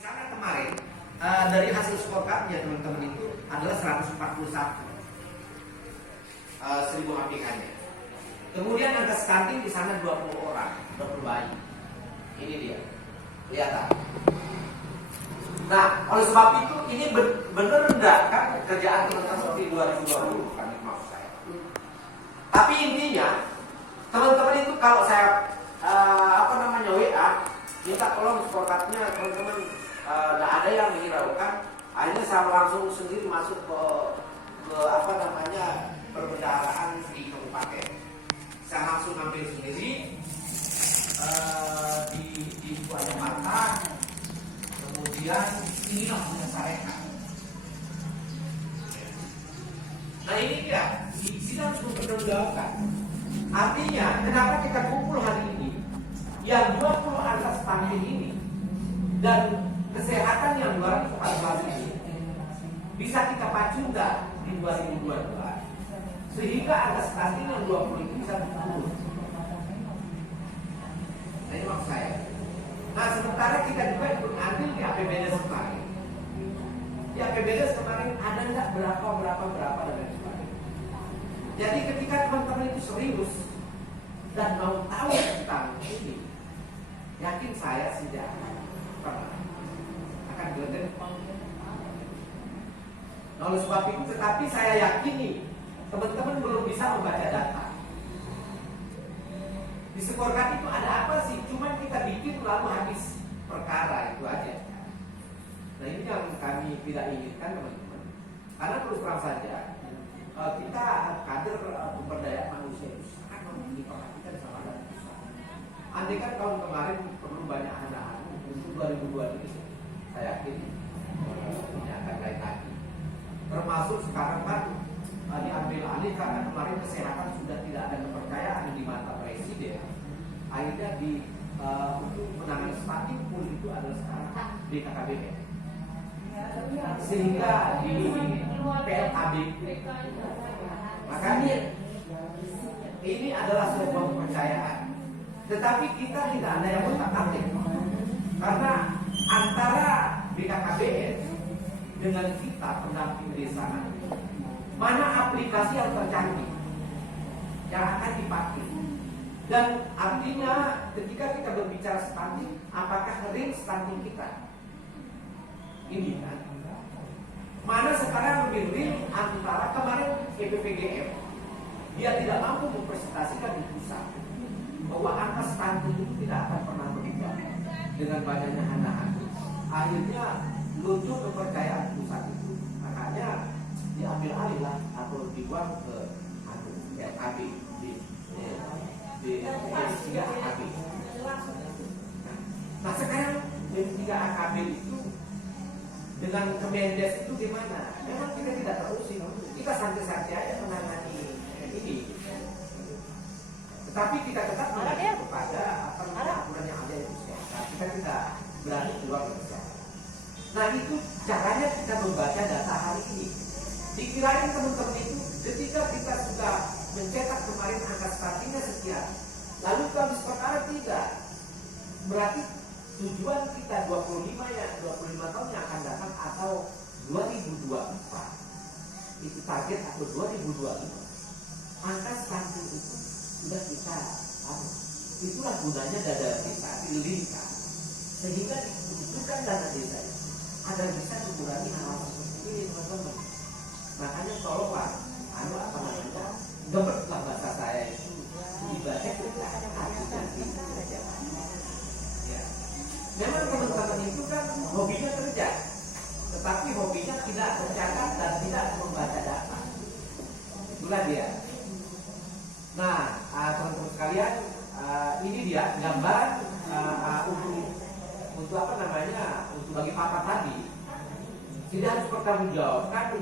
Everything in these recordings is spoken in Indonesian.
sana kemarin dari hasil scorecardnya teman-teman itu adalah 141 1000 aplikasinya. Kemudian angka stunting di sana 20 orang, 20 bayi. Ini dia, lihat. Nah, oleh sebab itu ini benar enggak kan kerjaan teman-teman di 2020 kan maksud saya. Tapi intinya teman-teman itu kalau saya WA minta tolong scorecardnya teman-teman nggak ada yang menghiraukan, akhirnya saya langsung sendiri masuk ke perbendaharaan di kabupaten. Saya langsung ambil sendiri di Buaya Mata, kemudian ini yang punya Sarekat. Nah ini dia, kita harus mempertanggungjawabkan. Artinya, kenapa kita kumpul hari ini? Yang 20 angka stunting ini dan kesehatan yang 214 ini bisa kita pacu nggak di 2022 sehingga angka stunting yang 20 itu bisa turun. Nah ini maksud saya. Nah sementara kita juga ikut ambil di APBDes kemarin. Di APBDes kemarin ada nggak berapa dan lain sebagainya. Jadi ketika teman-teman itu serius dan mau tahu tentang ini, yakin saya tidak akan gede. Nah, oleh sebab itu, tetapi saya yakini teman-teman belum bisa membaca data. Di scorecard itu ada apa sih? Cuman kita bikin lalu habis perkara itu aja. Nah ini yang kami tidak inginkan teman-teman. Karena terus terang saja kita kader pemberdayaan manusia itu sangat diperhatikan sama dan susah. Andai kan tahun kemarin perlu banyak anak-anak untuk 2002 ini, saya yakin ini akan lain lagi. Termasuk sekarang kan diambil alih karena kemarin kesehatan sudah tidak ada kepercayaan di mata presiden. Akhirnya untuk menangani stunting pun itu adalah sekarang BKKBN. Sehingga di PLKB. Makanya ini adalah sebuah kepercayaan. Tetapi kita tidak ada yang otak-atik. Karena antara BKKBN dengan kita pendamping desa, mana aplikasi yang tercanggih yang akan dipakai. Dan artinya ketika kita berbicara stunting, apakah real stunting kita? Ini kan mana sekarang lebih real antara kemarin KPPGM dia tidak mampu mempresentasikan di pusat bahwa angka stunting itu tidak akan pernah berubah dengan banyaknya anak-anak. Akhirnya luntur kepercayaan pusat itu, makanya diambil alih lah atau dibuang ke LKB di 3 AKB. Nah sekarang D3 AKB itu dengan Kemendes itu gimana? Memang kita tidak terusin, kita santai-santai aja menangani ini. Tetapi kita tetap mengacu kepada aturan yang ada di kesehatan. Kita tidak berani keluar dari kesehatan. Nah itu caranya kita membaca data hari ini. Dikirain teman-teman itu ketika kita sudah mencetak kemarin angka stuntingnya sekian, lalu habis perkara tidak, berarti tujuan kita 25 tahun yang akan datang atau 2024 itu target atau 2025 angka stunting itu sudah kita itulah gunanya dana desa dililingkan sehingga dibutuhkan dana desa itu agar bisa mengurangi hal seperti ini teman-teman. Makanya tolonglah gemetlah bahasa saya itu dibaca kita ya. Memang teman-teman itu kan hobinya kerja, tetapi hobinya tidak mencatat dan tidak membaca data. Itulah dia. Nah, teman-teman sekalian, ini dia gambaran untuk apa namanya, untuk bagi papa tadi. Tidak harus bertanggungjawabkan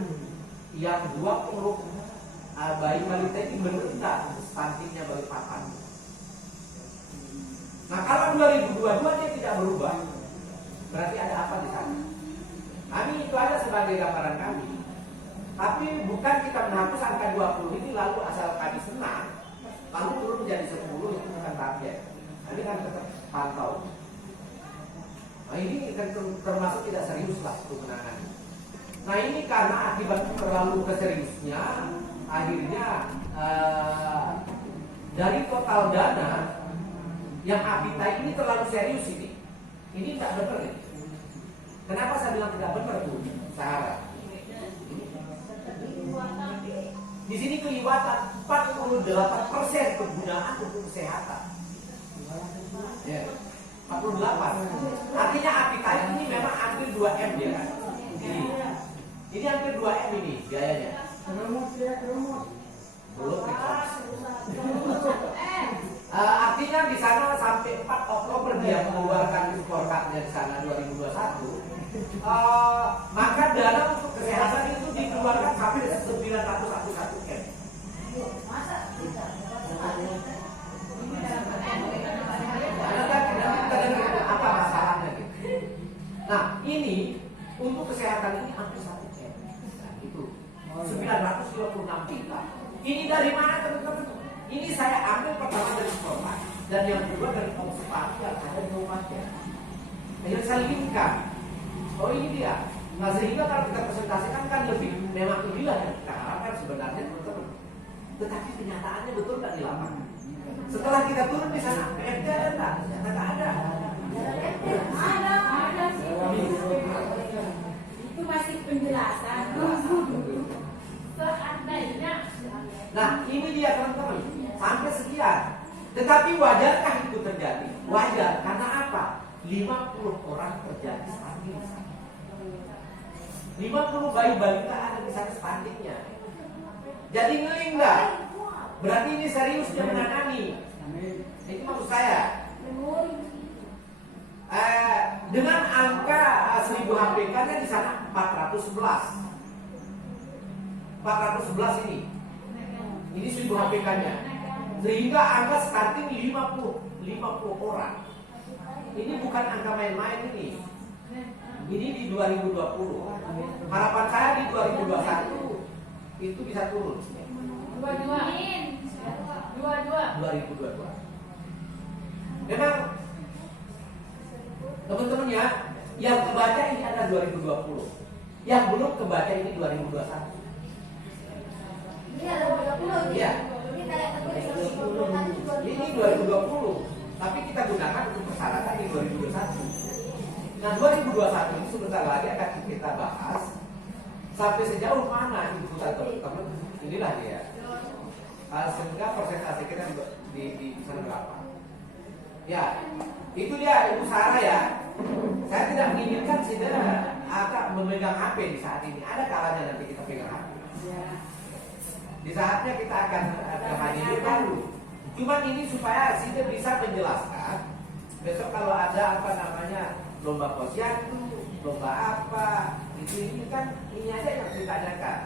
yang 20 bayi balita ini benar stuntingnya bagi papa. Nah kalau 2022 dia tidak berubah, berarti ada apa di sana? Kami itu ada sebagai gambaran kami. Tapi bukan kita menghapus angka 20 ini lalu asal kami senang, lalu turun menjadi 10 itu bukan target. Ini kan tetap pantau. Nah Nah ini kan termasuk tidak serius lah kemenangan. Nah ini karena akibat terlalu keseriusnya, akhirnya dari total dana yang Apitai ini terlalu serius ini. Ini tidak benar ini. Kenapa saya bilang tidak benar tuh, Sahara? Di sini kelewatan 48% penggunaan untuk kesehatan. Ya, 48. Artinya Apitai ini memang hampir 2M ya kan? Ini hampir 2M ini biayanya. Belum artinya di sana sampai 4 Oktober dia mengeluarkan scorecardnya di sana 2021. Maka dana untuk kesehatan itu dikeluarkan sampai 901 M. Apa masalahnya gitu? Nah ini untuk kesehatan ini hampir 1 M. Nah, itu 926 juta. Ini dari mana teman-teman? Ini saya ambil pertama dari sekolah dan yang kedua dari konservasi yang ada di rumahnya. Yang saya linkkan. Oh ini dia. Nah sehingga kalau kita presentasikan kan lebih memang inilah yang kita harapkan sebenarnya teman-teman. Tetapi kenyataannya betul nggak di lapangan. Setelah kita turun di sana, PMD ada nggak? Ternyata nggak ada. Ada. Itu masih penjelasan. Seandainya. Nah ini dia teman-teman. Sampai sekian. Tetapi wajarkah itu terjadi? Wajar. Karena apa? 50 orang terjadi stunting. 50 bayi balita ada di sana stuntingnya. Jadi ngeling nggak? Berarti ini serius dia menangani. Itu maksud saya. Dengan angka 1000 HPK-nya di sana 411. 411 ini. Ini 1000 HPK-nya. Sehingga angka stunting 50 orang. Ini bukan angka main-main ini. Ini di 2020. Harapan saya di 2021 itu bisa turun. 2022. Memang teman-teman ya, yang kebaca ini ada 2020. Yang belum kebaca ini 2021. Ini ada 20. Iya. Ini 2020. Tapi kita gunakan untuk persyaratan di 2021. Nah 2021 ini sebentar lagi akan kita bahas sampai sejauh mana itu teman-teman. Inilah dia. Sehingga persentase kita di sana berapa? Ya, itu dia Ibu Sarah ya. Saya tidak menginginkan saudara akan memegang HP di saat ini. Ada kalanya nanti kita pegang HP. Di saatnya kita akan hadiri baru. Cuman ini supaya Sida bisa menjelaskan. Besok kalau ada apa namanya lomba posyandu, lomba apa, ini kan ini aja yang ditanyakan.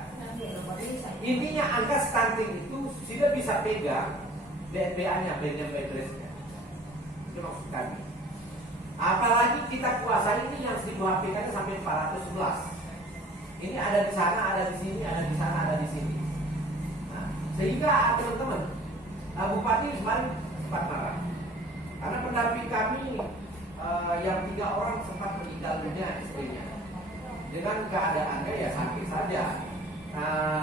Intinya angka stunting itu Sida bisa pegang BNPA-nya, Band Address-nya. Itu maksud kami. Apalagi kita kuasai ini yang 1000 HPK-nya sampai 411. Ini ada di sana, ada di sini, ada di sana, ada di sini. Nah, sehingga teman-teman, Bupati kemarin sempat marah karena pendamping kami yang 3 orang sempat meninggal dunia istrinya dengan keadaannya ya sakit saja.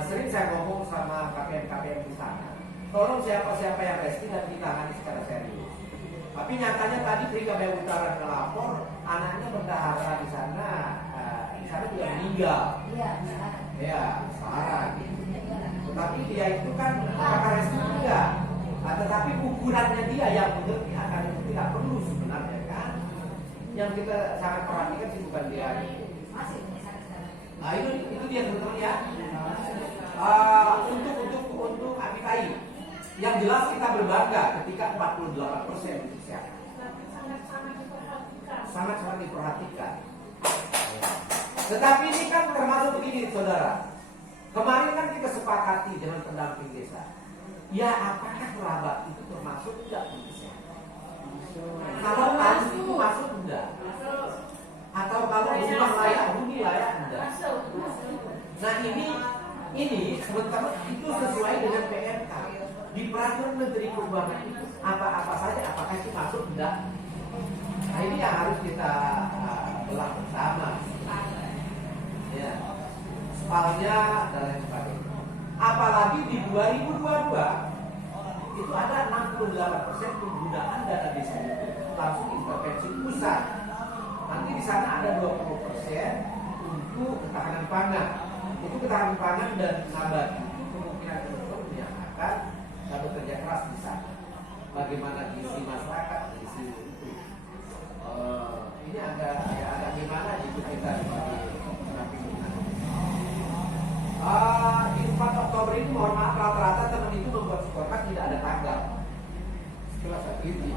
Sering saya ngomong sama KPM di sana, tolong siapa-siapa yang rescue dan ditangani secara serius. Tapi nyatanya tadi Prikabaya Utara melapor anaknya bendahara di sana juga meninggal. Ya, Sarah gitu. Tetapi dia itu kan apakah rescue enggak? Tetapi ukurannya dia yang mengerti akan itu tidak perlu sebenarnya kan. Yang kita sangat perhatikan sih bukan dia. Nah itu dia teman-teman ya. Untuk Apitai, yang jelas kita berbangga ketika 48% itu sehat. Sangat-sangat diperhatikan. Tetapi ini kan termasuk begini saudara. Kemarin kan kita sepakati dengan pendamping desa. Ya apakah kerabat itu termasuk tidak bisa? Kalau tahu itu masuk enggak? Atau kalau rumah layak huni layak enggak? Nah ini teman-teman itu sesuai dengan PMK. Di peraturan Menteri Keuangan itu apa-apa saja apakah itu masuk enggak? Nah ini yang harus kita aspalnya dan lain sebagainya. Apalagi di 2022 itu ada 68% penggunaan dana desa itu langsung intervensi pusat. Nanti di sana ada 20% untuk ketahanan pangan. Itu ketahanan pangan dan nabati itu kemungkinan teman-teman yang akan bekerja keras di sana. Bagaimana gizi masyarakat, gizi itu. Ini agak gimana itu kita sebagai pimpinan. Di 4 Oktober ini mohon maaf rata-rata teman itu membuat scorecard tidak ada tanggal. Setelah saya ini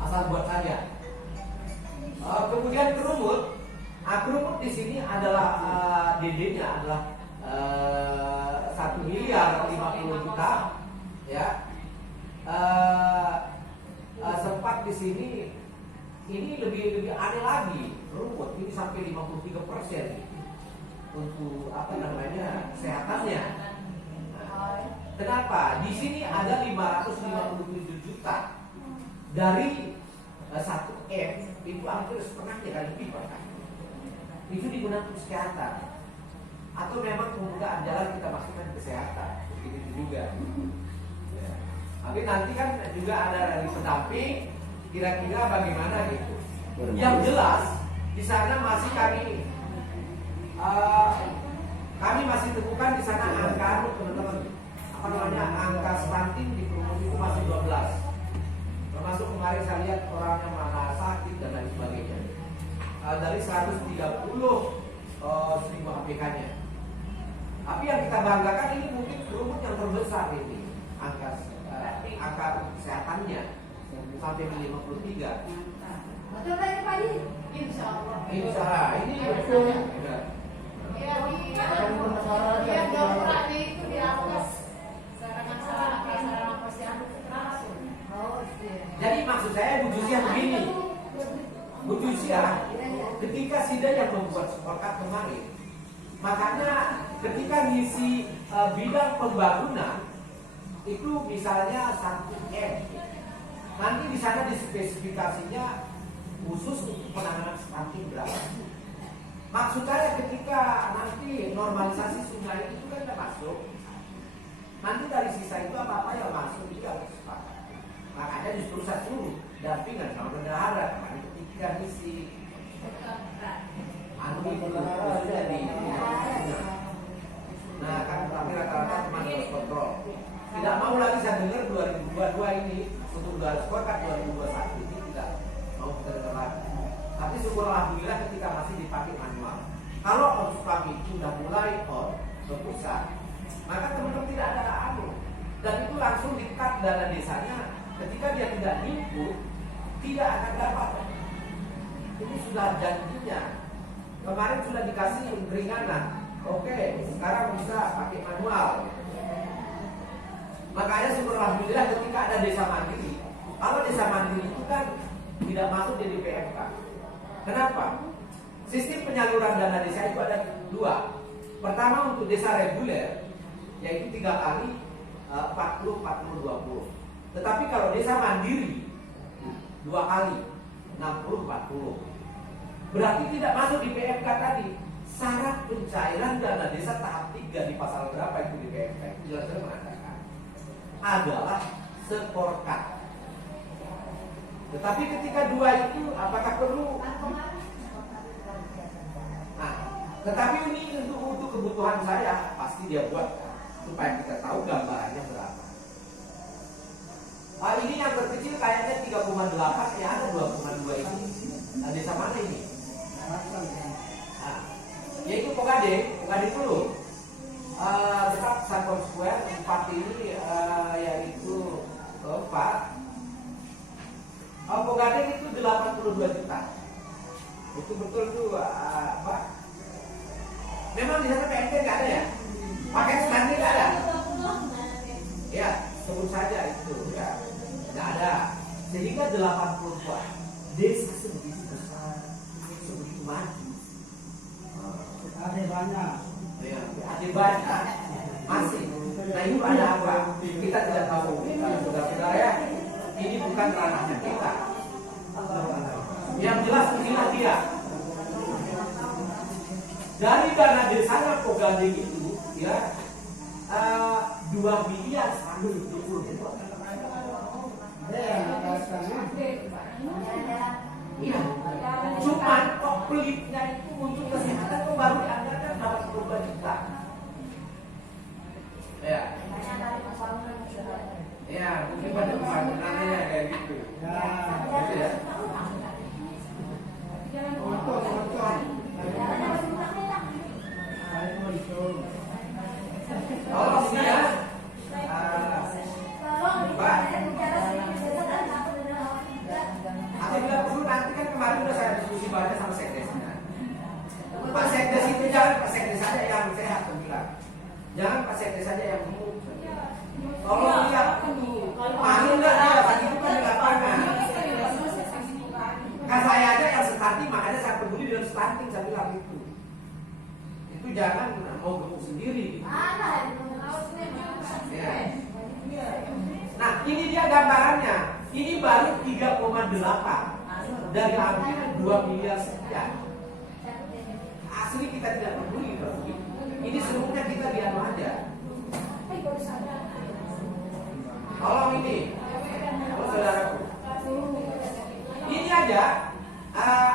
asal buat saja. Kemudian kerumut. Kerumut di sini adalah DD-nya adalah 1 miliar 50 juta, ya. Sempat di sini ini lebih aneh lagi, rumput ini sampai 53% untuk kesehatannya. Kenapa? Di sini ada 557 juta dari 1M itu hampir setengahnya kali lebih bahkan. Itu digunakan untuk kesehatan. Atau memang pembukaan jalan kita masukkan kesehatan, begitu juga. Ya. Tapi nanti kan juga ada dari pendamping, kira-kira bagaimana gitu. Yang jelas di sana masih kami masih temukan di sana angka teman-teman angka stunting di kerumut itu masih 12. Termasuk kemarin saya lihat orangnya mana sakit dan lain sebagainya. Dari 130 1000 APK-nya. Tapi yang kita banggakan ini mungkin kerumut yang terbesar ini angka kesehatannya sampai 53. Betul lagi Pak Di? Insya Allah. Insya Allah ini betul. Ya, dia dokternya itu di atas sarana posyandu langsung. Jadi maksud saya Bu Jusia begini. Bu Jusia ketika Sida yang membuat scorecard kemarin, makanya ketika ngisi bidang pembangunan itu misalnya 1M, nanti di sana dispesifikasinya khusus untuk penanganan stunting berapa. Maksud saya ketika nanti normalisasi sungai itu kan tidak masuk, nanti dari sisa itu apa-apa yang masuk itu harus sepakat. Makanya justru saya suruh dampingan sama bendahara kemarin ketika ngisi itu sudah di. Nah kan tapi rata-rata cuma harus kontrol. Tidak mau lagi saya dengar 2022 ini untuk scorecard 2021 ini tidak mau kita dengar lagi. Tapi syukur alhamdulillah ketika masih dipakai manual. Kalau Oxfam itu sudah mulai ke pusat, maka teman-teman tidak ada dan itu langsung di-cut dana desanya. Ketika dia tidak input, tidak akan dapat. Ini sudah janjinya. Kemarin sudah dikasih keringanan. Oke, sekarang bisa pakai manual. Makanya syukur alhamdulillah ketika ada desa mandiri. Kalau desa mandiri itu kan tidak masuk di DPMK. Kenapa? Sistem penyaluran dana desa itu ada 2. Pertama untuk desa reguler, yaitu 3 kali 40-40-20. Tetapi kalau desa mandiri 2 kali 60-40. Berarti tidak masuk di PMK tadi. Syarat pencairan dana desa tahap 3 di pasal berapa itu di PMK? Jelas-jelas mengatakan adalah scorecard. Tetapi ketika 2 itu apakah perlu? Nah, tetapi ini untuk kebutuhan saya pasti dia buat supaya kita tahu gambarannya berapa. Ini yang terkecil kayaknya 3,8 ya ada 2,2 ini. Nah, desa mana ini? Nah, yaitu Pogade dulu. Dekat Sankon Square 4 ini yaitu 4. Pogade itu 82 juta. Betul-betul tuh Pak. Memang di sana PNT nggak ada ya? Paket standar nggak ada? Ya, sebut saja itu ya. Nggak ada. Sehingga 82 desa sebegitu besar, sebegitu maju. Ada banyak. Ya, ada banyak. Masih. Nah itu ada apa? Kita tidak tahu. Saudara-saudara ya, ini bukan ranahnya kita. Yang jelas inilah dia. Dari dana desa gading itu ya 2 miliar 120 ribu. Iya. Cuman kok pelitnya itu untuk kesehatan kok baru dianggarkan 42 juta. Ya. Ya, mungkin pada pembangunannya kayak gitu. Ya. Gitu ya. Tolong ini ya. Pak, aku bilang perlu nanti kan kemarin udah saya diskusi banyak sama sekdesnya. Pak sekdes itu jangan Pak sekdes saja yang sehat, saya bilang. Jangan Pak sekdes saja yang gemuk. Tolong lihat malu nggak dia tadi itu kan di lapangan. Kan saya aja yang stunting, makanya saya peduli dengan stunting, saya bilang itu. Itu jangan mau gemuk sendiri. Ya. Nah ini dia gambarannya. Ini baru 3,8 dari hampir 2 miliar sekian. Asli kita tidak peduli kalau begitu. Ini seluruhnya kita diam aja. Tolong ini, oh, saudaraku. Ini aja,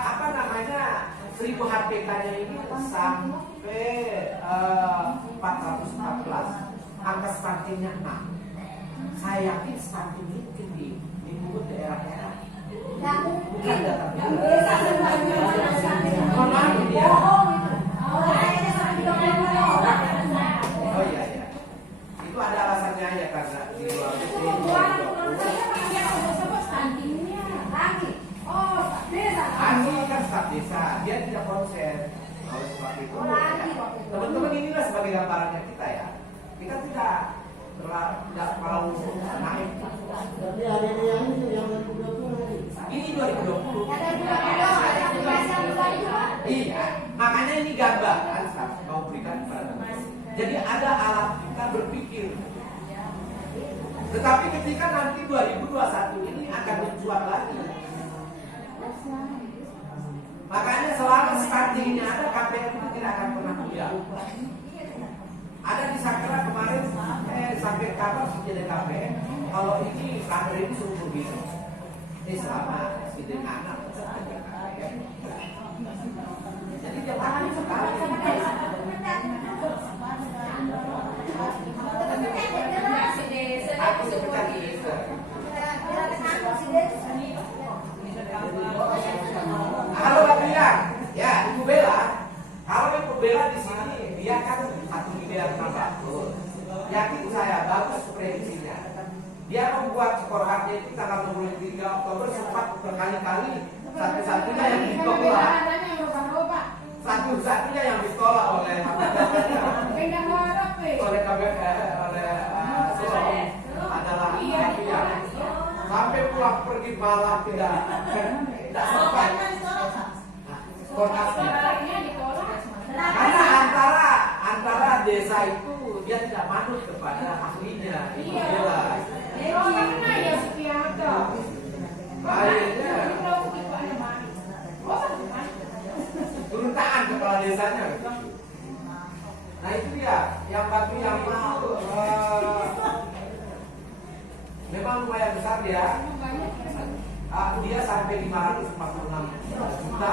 apa namanya 1000 HPK-nya ini sampai 414. Angka stuntingnya 6. Saya yakin stunting itu di mulut daerah-daerah. Bukan data. Oh iya iya. Itu ada alasannya ya karena di luar negeri. Ani kan staf desa, dia tidak konsen. Oleh sebab itu, teman-teman inilah sebagai gambarannya kita ya. Kita tidak terlalu naik. Tapi hari ini yang 2020 Ini 2020. Iya, makanya ini gambaran saya mau berikan kepada teman. Jadi ada alat kita berpikir. Tetapi ketika nanti 2021 ini akan mencuat lagi. Makanya selama stuntingnya ada, KPR itu tidak akan pernah kuliah. Ada di Sakra kemarin sampai kapan sih jadi KPR? Kalau ini KPR ini suruh begitu. Ini selama ide anak KPR. Jadi dia takut sekali. Aku sepecat desa. Halo Pak Bilang, ya Ibu Bella. Kalau Ibu Bella di sini dia kan 1 miliar 600. Yakin saya bagus prediksinya. Dia membuat skor hardnya itu tanggal 23 Oktober sempat berkali-kali satu-satunya yang ditolak. Satu-satunya yang ditolak oleh KPR oleh adalah Bilang. Sampai pulang pergi malam tidak sempat. Karena antara desa itu dia tidak manut kepada ahlinya, itu jelas. Akhirnya turun tangan kepala desanya. Nah itu dia yang batu yang itu memang lumayan besar dia. Dia sampai 546 juta,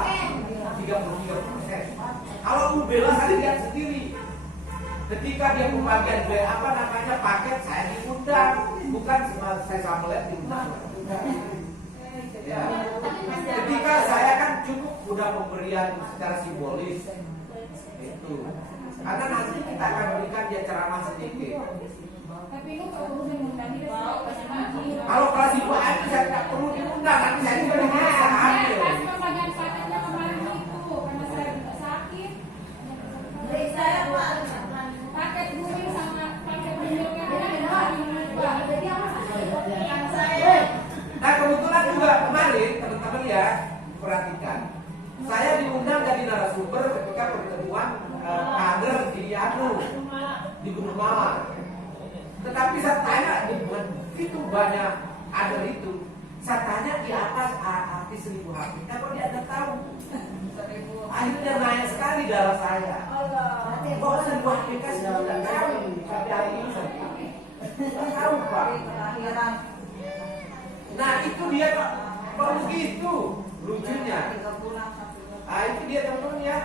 33%. Kalau Bu Bella saya lihat sendiri, ketika dia pembagian paket saya diundang, bukan saya sama lihat diundang. Ya. Ketika saya kan cukup udah pemberian secara simbolis itu, karena nanti kita akan berikan dia ceramah sedikit. Kalau kelas ibu Ani saya tidak perlu diundang, nanti saya juga bisa ambil. Paket booming sama paket boomingnya Nah kebetulan juga kemarin teman-teman ya perhatikan, saya diundang jadi narasumber ketika pertemuan kader di di Gunung Malang. Tetapi saya tanya begitu banyak kader itu, saya tanya di atas arti 1000 HPK, kok dia ada tahu? Akhirnya naik sekali darah saya. bosan buat aplikasi tidak tahu sampai hari ini tidak tahu Pak. Nah itu dia Pak, kalau begitu lucunya. Nah itu dia teman-teman ya.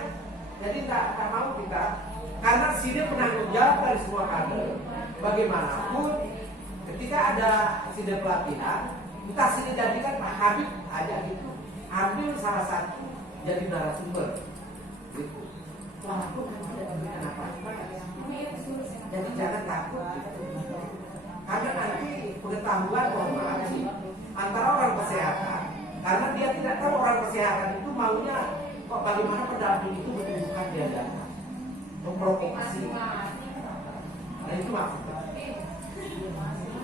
Jadi tak mau kita, karena sini penanggung jawab dari semua kader. Bagaimanapun ketika ada sidang pelatihan, entah sini jadikan Pak Habib aja gitu, ambil salah satu jadi narasumber gitu. Walaupun kenapa? Jadi jangan takut gitu. Karena nanti pengetahuan antara orang kesehatan, karena dia tidak tahu orang kesehatan itu maunya kok bagaimana pendamping itu menunjukkan dia data memprovokasi. Nah itu maksudnya.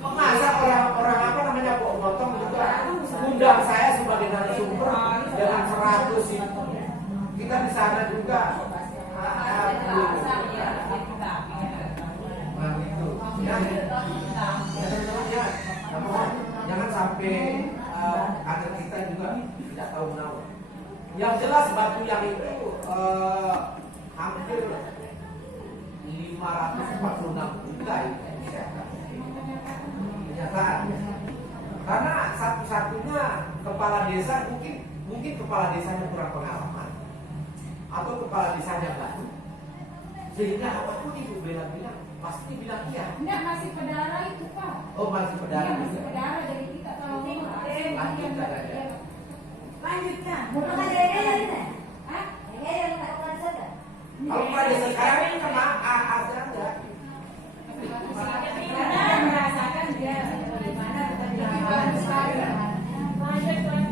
Masa orang apa namanya Pak Motong juga undang saya sebagai narasumber dengan 100 itu. Kita di sana juga. Nah itu. Ya, teman-teman ya. Jangan sampai agar kita juga tidak tahu menahu. Yang jelas batu yang itu hampir 546 juta itu. Kenyataan. Karena satu-satunya kepala desa mungkin kepala desanya kurang pengalaman atau kepala desanya baru. Sehingga apapun ibu bilang pasti bilang iya. Enggak, masih pedara itu Pak. Oh masih pedara. Iya, masih pedara, jadi kita tahu. Lanjutkan aja. Lanjutkan. Hah? Kalau pada sekarang ini sama ada aja. Karena merasakan dia bagaimana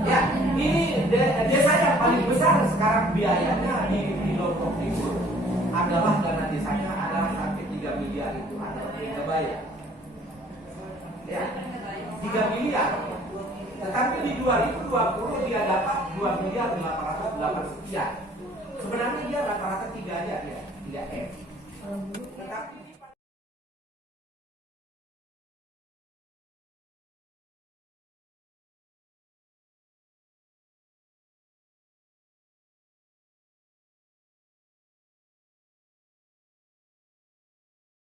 Ya, ini desa yang paling besar sekarang biayanya di Lombok Timur adalah dana desanya adalah sampai 3 miliar itu adalah bayar. Ya, 3 miliar. Tetapi di 2020 dia dapat 2 miliar 808 sekian. Sebenarnya dia rata-rata 3 aja ya, 3 M. Tetapi